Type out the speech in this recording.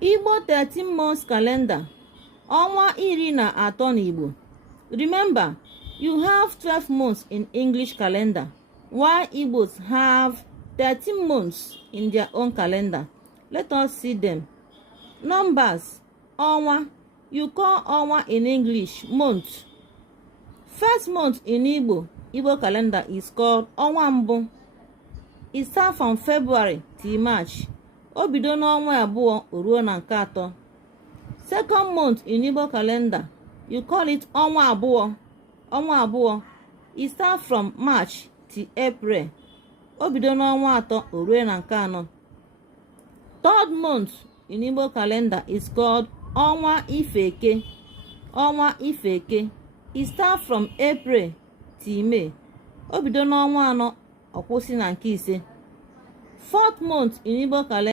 Igbo 13 months calendar. Ọnwa iri na atọ n'Igbo. Remember, you have 12 months in English calendar, while Igbos have 13 months in their own calendar. Let us see them. Numbers. Ọnwa. You call ọnwa in English month. First month in Igbo calendar is called ọnwa mbụ. It starts from February till March. O bido n'ọnwa abụọ ruo na nke atọ. Second month in Igbo calendar, you call it ọnwa abụọ. Ọnwa abụọ. It starts from March till April. O bido n'ọnwa atọ ruo na nke anọ. Third month in Igbo calendar is called ọnwa Ifeke. Ọnwa Ifeke. It starts from April till May. O bido n'ọnwa anọ ọ kwụsị na nke ise. Fourth month in Igbo calendar